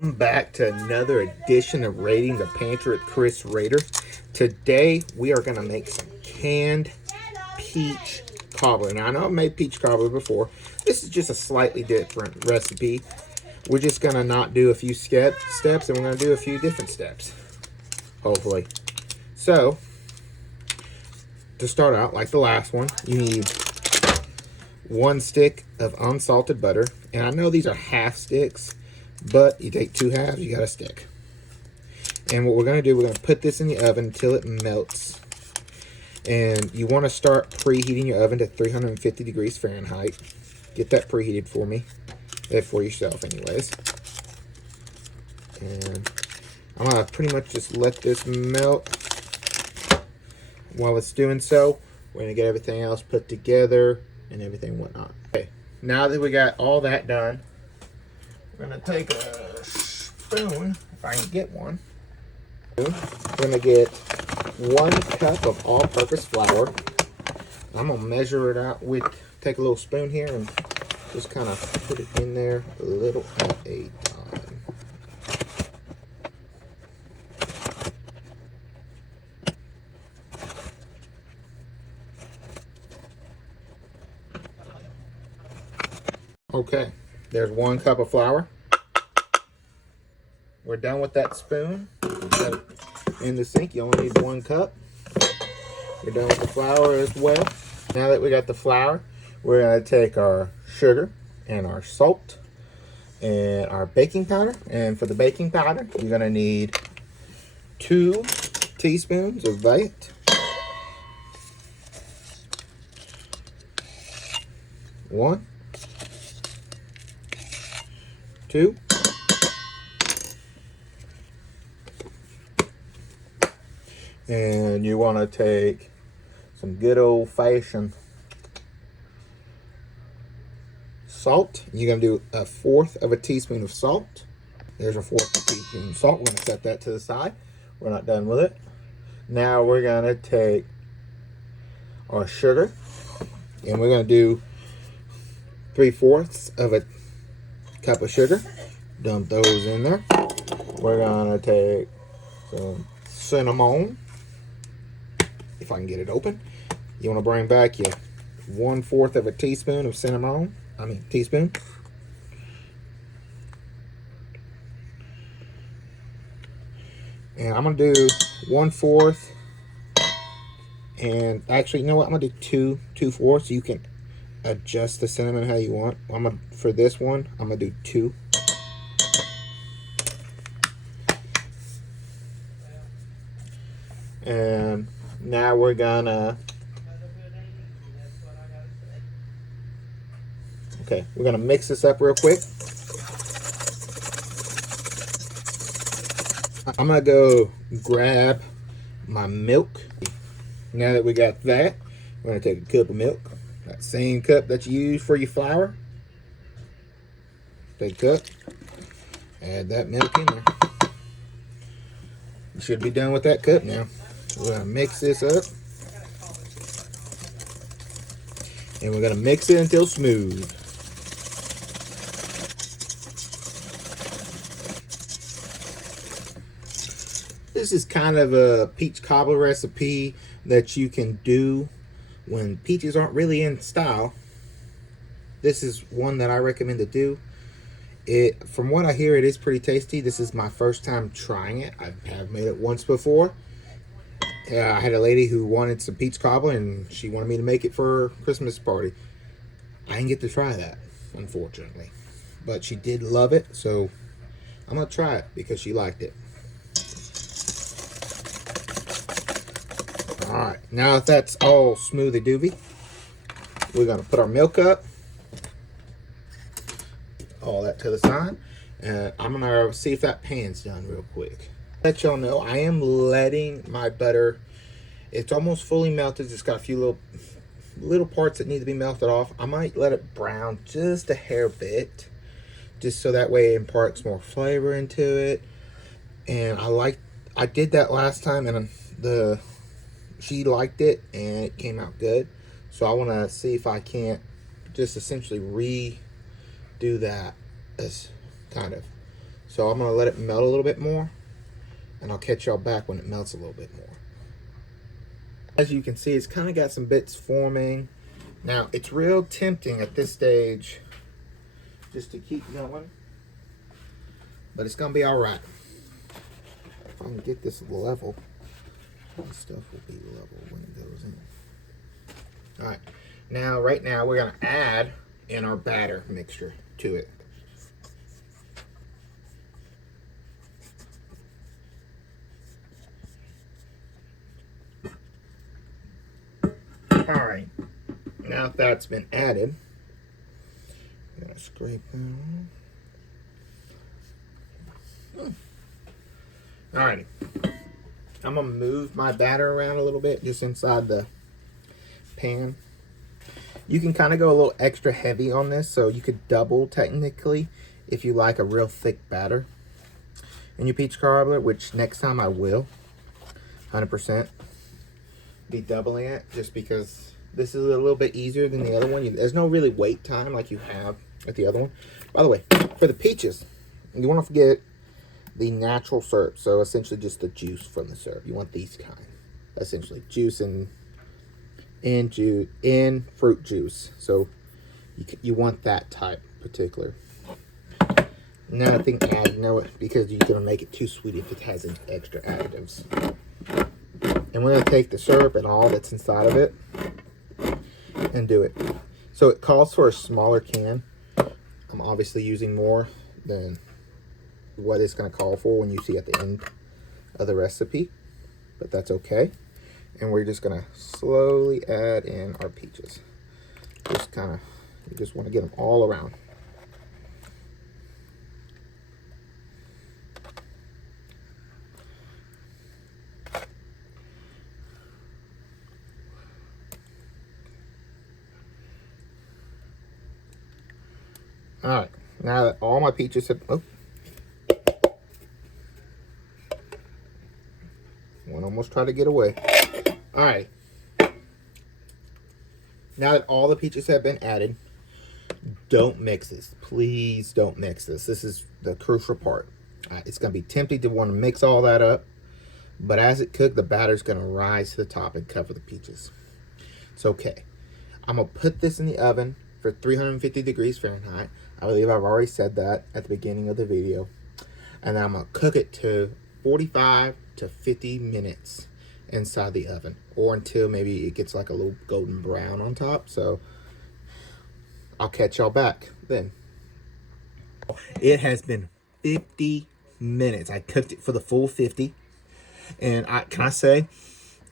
Welcome back to another edition of Rating the Pantry with Chris Rader. Today we are going to make some canned peach cobbler. Now I know I've made peach cobbler before. This is just a slightly different recipe. We're just going to not do a few steps, and we're going to do a few different steps, hopefully. So, to start out, like the last one, you need 1 stick of unsalted butter. And I know these are half sticks, but you take 2 halves, you got a stick. And what we're going to do, we're going to put this in the oven until it melts. And you want to start preheating your oven to 350 degrees Fahrenheit. Get that preheated for me. For yourself anyways. And I'm going to pretty much just let this melt. While it's doing so, we're going to get everything else put together and everything whatnot. Okay, now that we got all that done, we're going to take a spoon, if I can get one. We're going to get 1 cup of all-purpose flour. I'm going to measure it out with, take a little spoon here and just kind of put it in there a little at a time. Okay, there's 1 cup of flour. We're done with that spoon. In the sink, you only need 1 cup. We're done with the flour as well. Now that we got the flour, we're going to take our sugar and our salt and our baking powder. And for the baking powder, you're going to need 2 teaspoons of that. 1, 2. And you want to take some good old-fashioned salt. You're going to do 1/4 of a teaspoon of salt. There's a 1/4 teaspoon of salt. We're going to set that to the side. We're not done with it. Now we're going to take our sugar. And we're going to do 3/4 of a cup of sugar. Dump those in there. We're going to take some cinnamon. If I can get it open. You want to bring back your 1/4 of a teaspoon of cinnamon. Teaspoon. And I'm going to do 1/4. And actually, you know what? I'm going to do 2/4 so you can adjust the cinnamon how you want. For this one, I'm going to do 2. And now we're gonna, we're gonna mix this up real quick. I'm gonna go grab my milk. Now that we got that, we're gonna take a cup of milk. That same cup that you use for your flour. Take a cup. Add that milk in there. You should be done with that cup now. We're going to mix this up. And we're going to mix it until smooth. This is kind of a peach cobbler recipe that you can do when peaches aren't really in style. This is one that I recommend to do. From what I hear, it is pretty tasty. This is my first time trying it. I have made it once before. I had a lady who wanted some peach cobbler, and she wanted me to make it for her Christmas party. I didn't get to try that, unfortunately. But she did love it, so I'm going to try it because she liked it. Alright, now that that's all smoothy doobie, we're going to put our milk up. All that to the side. And I'm going to see if that pan's done real quick. Let y'all know, I am letting my butter, it's almost fully melted. Just got a few little parts that need to be melted off. I might let it brown just a hair bit, just so that way it imparts more flavor into it. And I did that last time, and she liked it, and it came out good. So I want to see if I can't just essentially redo that as kind of So I'm gonna let it melt a little bit more, and I'll catch y'all back when it melts a little bit more. As you can see, it's kind of got some bits forming. Now, it's real tempting at this stage just to keep going, but it's gonna be all right. If I can get this level, the stuff will be level when it goes in. All right, now, right now, we're gonna add in our batter mixture to it. All right, now that's been added, I'm gonna scrape that off. All right, I'm gonna move my batter around a little bit just inside the pan. You can kind of go a little extra heavy on this, so you could double technically if you like a real thick batter in your peach cobbler, which next time I will 100% be doubling it, just because this is a little bit easier than the other one. There's no really wait time like you have with the other one. By the way, for the peaches, you want to get the natural syrup, so essentially just the juice from the syrup. You want these kind, essentially juice and fruit juice. So you want that type particular. Now I think because you're gonna make it too sweet if it has extra additives. And we're gonna take the syrup and all that's inside of it and do it. So it calls for a smaller can. I'm obviously using more than what it's gonna call for when you see at the end of the recipe, but that's okay. And we're just gonna slowly add in our peaches. You just wanna get them all around. All right, now that all my peaches have, one almost tried to get away. All right, now that all the peaches have been added, don't mix this. Please don't mix this. This is the crucial part. It's gonna be tempting to want to mix all that up, but as it cooks, the batter's gonna rise to the top and cover the peaches. It's okay. I'm gonna put this in the oven for 350 degrees Fahrenheit. I believe I've already said that at the beginning of the video. And then I'm gonna cook it to 45 to 50 minutes inside the oven, or until maybe it gets like a little golden brown on top. So I'll catch y'all back then. It has been 50 minutes. I cooked it for the full 50. And can I say,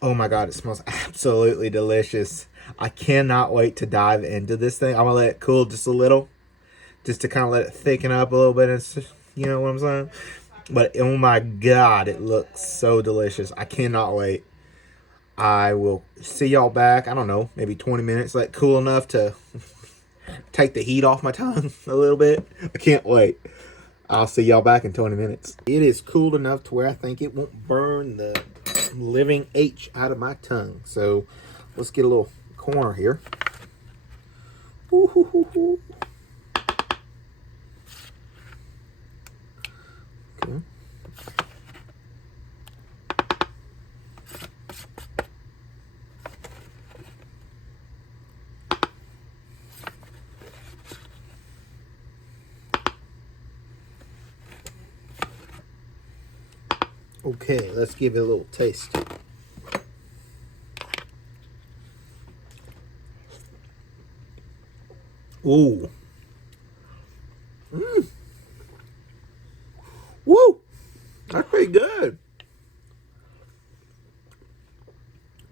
oh my God, it smells absolutely delicious. I cannot wait to dive into this thing. I'm gonna let it cool just a little, just to kind of let it thicken up a little bit. You know what I'm saying? But oh my God, it looks so delicious. I cannot wait. I will see y'all back, I don't know, maybe 20 minutes. Let it cool enough to take the heat off my tongue a little bit. I can't wait. I'll see y'all back in 20 minutes. It is cooled enough to where I think it won't burn the living H out of my tongue. So let's get a little corner here. Ooh, hoo, hoo, hoo. Okay. Okay, let's give it a little taste. Ooh. Woo! That's pretty good.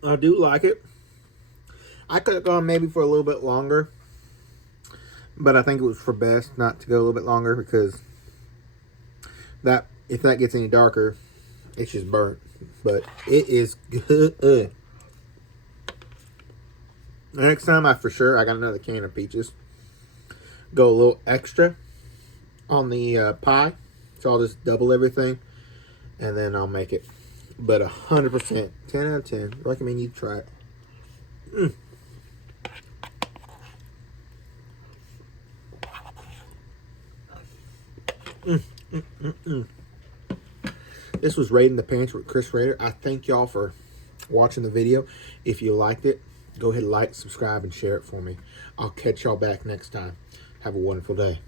I do like it. I could have gone maybe for a little bit longer, but I think it was for best not to go a little bit longer, because if that gets any darker, it's just burnt. But it is good. Next time, I got another can of peaches. Go a little extra on the pie. So I'll just double everything, and then I'll make it. But 100%, 10 out of 10. Recommend you try it. This was Raiding the Pantry with Chris Rader. I thank y'all for watching the video. If you liked it, go ahead and like, subscribe, and share it for me. I'll catch y'all back next time. Have a wonderful day.